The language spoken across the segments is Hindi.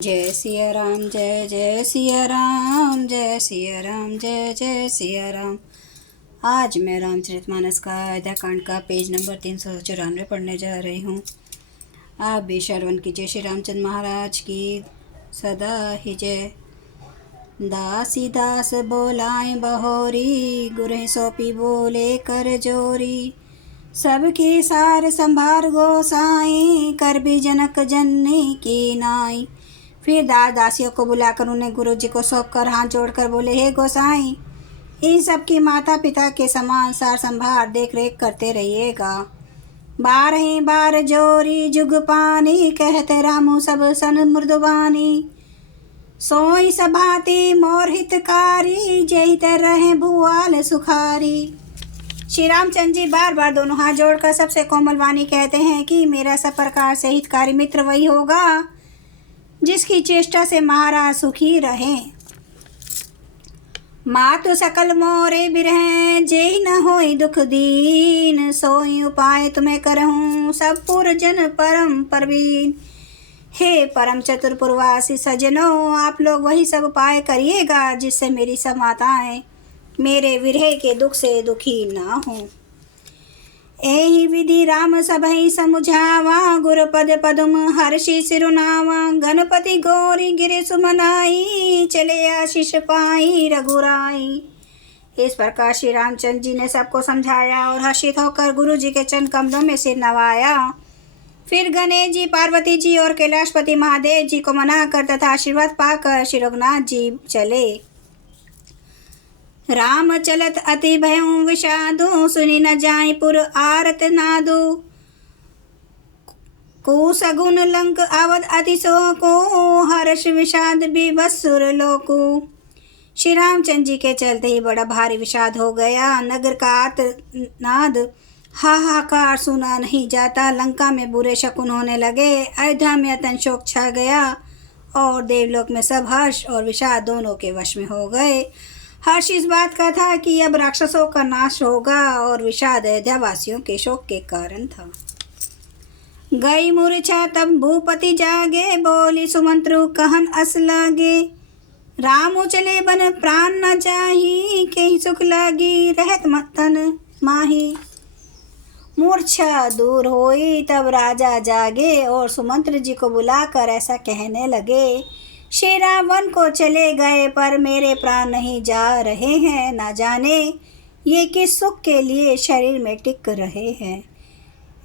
जय सिया राम, जय जय सिया राम, जय सिया राम, जय जय सिया राम। आज मैं रामचरितमानस का अयोध्या कांड का पेज नंबर 394 पढ़ने जा रही हूँ। आप भी श्रवण कीजिए। श्री रामचंद्र महाराज की सदा ही जय। दासी दास बोलाए बहोरी, गुरह सौंपी बोले कर जोरी। सबकी सार संभार गोसाई, कर भी जनक जननी की नाई। फिर दासियों को बुलाकर उन्हें गुरु जी को सौंप कर हाथ जोड़कर बोले, हे गोसाई, इन सब की माता पिता के समान सार संभार देख रेख करते रहिएगा। 12 बार जोरी जुग पानी, कहते रामू सब सन मृदुबानी। सोई सभाती मोर हितकारी, जहित रहे भुआल सुखारी। श्री रामचंद्र जी बार बार दोनों हाथ जोड़कर सबसे कोमल वाणी कहते हैं कि मेरा सब प्रकार से हितकारी मित्र वही होगा जिसकी चेष्टा से महाराज सुखी रहे। मातु सकल मोरे बिरह, जेहि न होई दुख दीन। सोई उपाय तुम्हें करहूँ, सब पुर जन परम परवीन। हे परम चतुर पुरवासी सज्जनों, आप लोग वही सब उपाय करिएगा जिससे मेरी सब माताएं मेरे विरह के दुख से दुखी ना हों। एहि विधि राम सबहि समुझावा, गुरुपद पदुम हर्षि सिरुनावा। गणपति गौरी गिरि सुमनाई, चले आशीष पाई रघुराई। इस प्रकार श्री रामचंद्र जी ने सबको समझाया और हर्षित होकर गुरु जी के चरण कमलों में सिर नवाया। फिर गणेश जी, पार्वती जी और कैलाशपति महादेव जी को मनाकर तथा आशीर्वाद पाकर श्री रघुनाथ जी चले। राम चलत अति भयं विषादु, सुनि न जाय पुर आरत नादु। कुसगुन लंक अवध अति शोको, हर्ष विषाद विभत्सुर लोको। श्री रामचंद्र जी के चलते ही बड़ा भारी विषाद हो गया। नगर का आर्तनाद हाहाकार सुना नहीं जाता। लंका में बुरे शकुन होने लगे। अयोध्या में अत्यंत शोक छा गया और देवलोक में सब हर्ष और विषाद दोनों के वश में हो गए। हर्ष इस बात का था कि अब राक्षसों का नाश होगा और विषाद अयोध्या वासियों के शोक के कारण था। गई मूर्छा तब भूपति जागे, बोली सुमंत्रु कहन अस लागे। राम चले बन प्राण न जाही, के सुख लागी रहत तन माही। मूर्छा दूर होई तब राजा जागे और सुमंत्र जी को बुलाकर ऐसा कहने लगे, श्री रावण को चले गए पर मेरे प्राण नहीं जा रहे हैं। ना जाने ये किस सुख के लिए शरीर में टिक रहे हैं।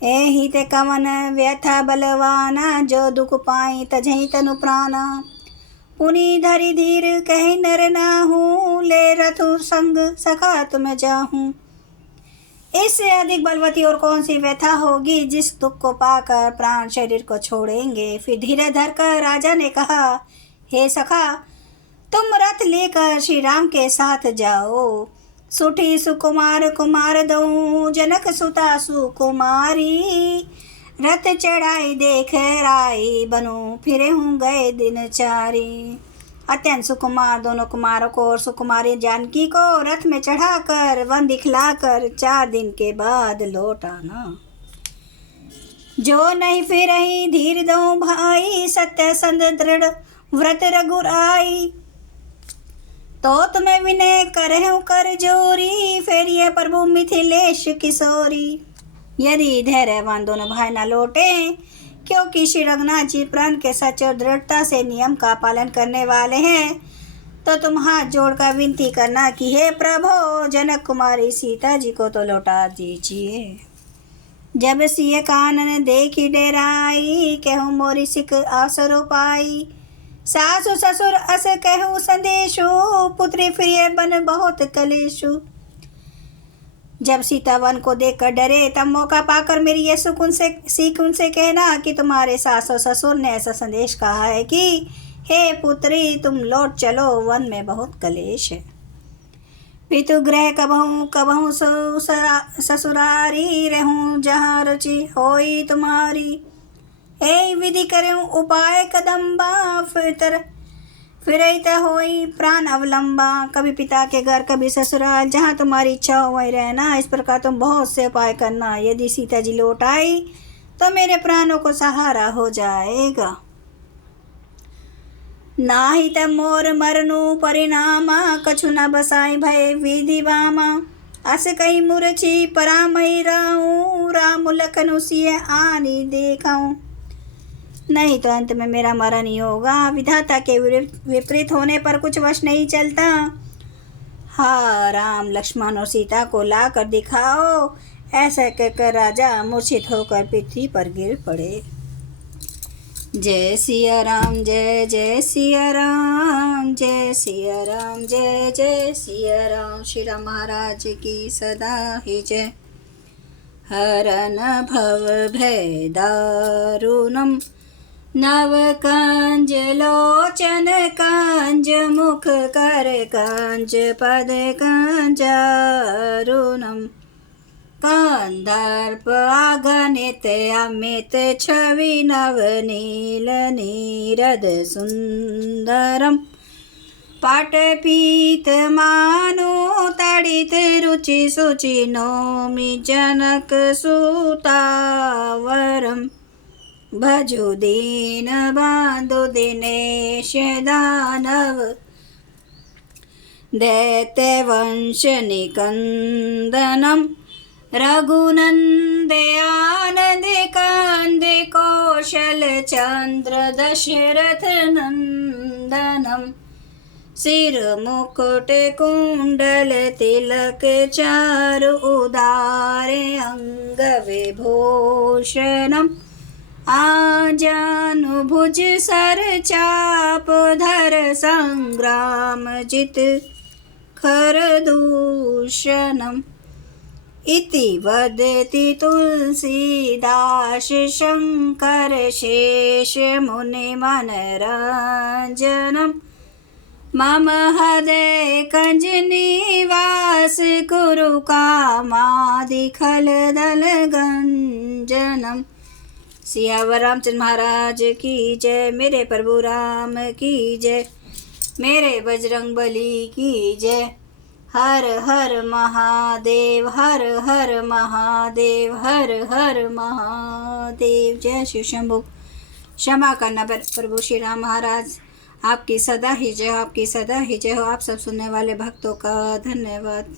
एहि ते कवन व्यथा बलवाना, जो दुख पाई तजहि तनु प्राणा। पुनि धरि धीर कहि नर नाहू, ले रथु संग सखा तुम जाहूँ। इससे अधिक बलवती और कौन सी व्यथा होगी जिस दुख को पाकर प्राण शरीर को छोड़ेंगे। फिर धीरे धरकर राजा ने कहा, हे सखा, तुम रथ लेकर श्री राम के साथ जाओ। सुठी सुकुमार कुमार दऊं, जनक सुता सुकुमारी। रथ चढ़ाई देख राई, बनूं फिरे हूँ गए दिन चारी। अत्यंत सुकुमार दोनों कुमारों को और सुकुमारी जानकी को रथ में चढ़ाकर वन दिखलाकर 4 दिन के बाद लौट आना। जो नहीं फिरहि धीर दऊं भाई, सत्य संग दृढ़ व्रत रघुराई। तो तुम्हें विनय करहूं कर जोरी, फेर ये प्रभु मिथिलेश किशोरी। यदि धैर्यवान दोनों भाई न लौटे, क्योंकि श्री रघुनाथ जी प्राण के सच और दृढ़ता से नियम का पालन करने वाले हैं, तो तुम हाथ जोड़कर विनती करना कि हे प्रभु, जनक कुमारी सीता जी को तो लौटा दीजिए। जब सिय कानन देखी डेराई, कहूँ मोरी सिख अवसर पाई। सासु ससुर अस कहूँ संदेशु, पुत्री फिर बन बहुत कलेशु। जब सीता वन को देखकर डरे, तब मौका पाकर मेरी ये सीख उनसे कहना कि तुम्हारे सास और ससुर ने ऐसा संदेश कहा है कि हे पुत्री, तुम लौट चलो, वन में बहुत कलेश है। पितु गृह कबहूँ कबहूँ ससुरारी, रहूँ जहाँ रुचि होई तुम्हारी। ए विधि करूँ उपाय कदम्बा, फिरत होई प्राण अवलंबा। कभी पिता के घर, कभी ससुराल, जहाँ तुम्हारी इच्छा हो वहीं रहना। इस प्रकार तुम बहुत से उपाय करना। यदि सीता जी लौट आई तो मेरे प्राणों को सहारा हो जाएगा। नाही त मोर मरनु परिणामा, कछु न बसाई भय विधिवामा। अस कही मूर्छी परामई राहूं, राम लखन सिय आनी देखाऊं। नहीं तो अंत में मेरा मरण ही होगा, विधाता के विपरीत होने पर कुछ वश नहीं चलता। हाँ राम लक्ष्मण और सीता को ला कर दिखाओ। ऐसा कहकर राजा मूर्छित होकर पृथ्वी पर गिर पड़े। जय सिया राम, जय जय सिया राम, जय सिया राम, जय जय सिया राम। श्री राम महाराज की सदा ही जय। हरन भव भय दारुणम, नव कंज लोचन कंज, मुख कर कंज पद कंजारुणम। कंदर्प अगणित अमित छवि, नव नील नीरद सुंदरम। पाटपीत मानो तड़ित रुचि सुचि, नौमि जनक सुतावरम। भजु दीन बंधु दिनेश दानव, दैत्य वंश निकंदनम। रघुनंदे आनंद कंद, कौशल चंद्र दशरथ नंदनम। सिर मुकुट कुंडल तिलक चारु, उदारे अंग विभूषणम। आजानुभुज सर चाप धर, संग्राम जित खरदूषणम। इति वदति तुलसीदास, शंकर शेष मुनि मनरंजनम। मम हृदय कंज निवास, कुरु कामादि खल दल गंजनम। सियावर रामचंद्र महाराज की जय। मेरे प्रभु राम की जय। मेरे बजरंग बली की जय। हर हर महादेव, हर हर महादेव, हर हर महादेव। जय शिव शंभु। क्षमा करना प्रभु श्री राम महाराज। आपकी सदा ही जय, आपकी सदा ही जय हो। आप सब सुनने वाले भक्तों का धन्यवाद।